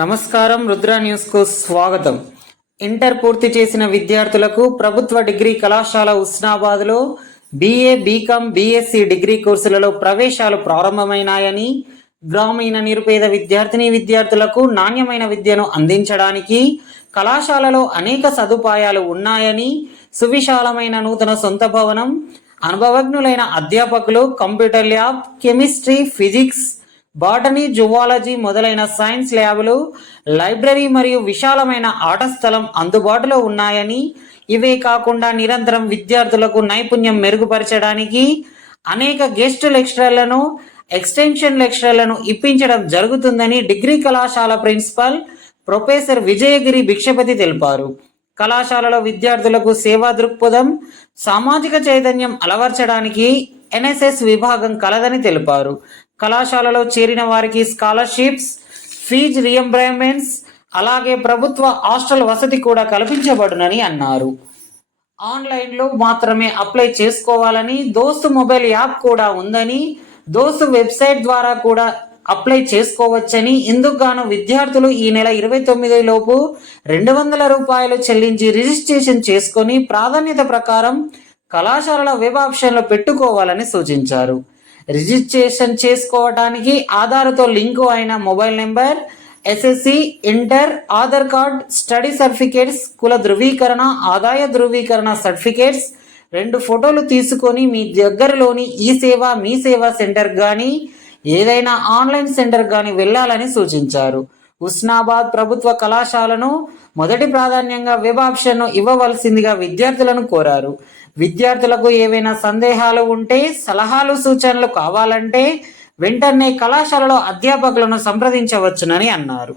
నమస్కారం, రుద్ర న్యూస్ కు స్వాగతం. ఇంటర్ పూర్తి చేసిన విద్యార్థులకు ప్రభుత్వ డిగ్రీ కళాశాల హుస్నాబాద్లో BA, BCom, BSc డిగ్రీ కోర్సులలో ప్రవేశాలు ప్రారంభమైనాయని, గ్రామీణ నిరుపేద విద్యార్థులకు నాణ్యమైన విద్యను అందించడానికి కళాశాలలో అనేక సదుపాయాలు ఉన్నాయని, సువిశాలమైన నూతన సొంత భవనం, అనుభవజ్ఞులైన అధ్యాపకులు, computer lab, chemistry, physics, botany, zoology మొదలైన సైన్స్ ల్యాబ్లు, లైబ్రరీ మరియు విశాలమైన ఆట స్థలం అందుబాటులో ఉన్నాయని, ఇవే కాకుండా నిరంతరం విద్యార్థులకు నైపుణ్యం మెరుగుపరచడానికి అనేక గెస్ట్ లెక్చరర్లను, ఎక్స్టెన్షన్ లెక్చరర్లను ఇప్పించడం జరుగుతుందని డిగ్రీ కళాశాల ప్రిన్సిపల్ ప్రొఫెసర్ విజయగిరి భిక్షపతి తెలిపారు. కళాశాలలో విద్యార్థులకు సేవా దృక్పథం, సామాజిక చైతన్యం అలవర్చడానికి NSS విభాగం కలదని తెలిపారు. కళాశాలలో చేరిన వారికి స్కాలర్షిప్స్, ఫీజు రియంబర్స్మెంట్స్, అలాగే ప్రభుత్వ హాస్టల్ వసతి కూడా కల్పించబడునని అన్నారు. ఆన్లైన్లో మాత్రమే అప్లై చేసుకోవాలని, దోస్తు మొబైల్ యాప్ కూడా ఉందని, దోస్తు వెబ్సైట్ ద్వారా కూడా అప్లై చేసుకోవచ్చని, ఇందుకు గాను విద్యార్థులు ఈ నెల 29 లోపు 200 రూపాయలు చెల్లించి రిజిస్ట్రేషన్ చేసుకొని ప్రాధాన్యత ప్రకారం కళాశాలల వెబ్ ఆప్షన్లో పెట్టుకోవాలని సూచించారు. రిజిస్ట్రేషన్ చేసుకోవడానికి ఆధార్తో లింకు అయిన mobile number, SSC, inter, Aadhaar card, study certificates, కుల ధృవీకరణ, ఆదాయ ధృవీకరణ సర్టిఫికేట్స్, 2 ఫోటోలు తీసుకొని మీ దగ్గరలోని మీ సేవా సెంటర్ కానీ ఏదైనా ఆన్లైన్ సెంటర్ కానీ వెళ్ళాలని సూచించారు. హుస్నాబాద్ ప్రభుత్వ కళాశాలను మొదటి ప్రాధాన్యంగా వెబ్ ఆప్షన్ను ఇవ్వవలసిందిగా విద్యార్థులను కోరారు. విద్యార్థులకు ఏవైనా సందేహాలు ఉంటే, సలహాలు సూచనలు కావాలంటే వెంటనే కళాశాలలో అధ్యాపకులను సంప్రదించవచ్చునని అన్నారు.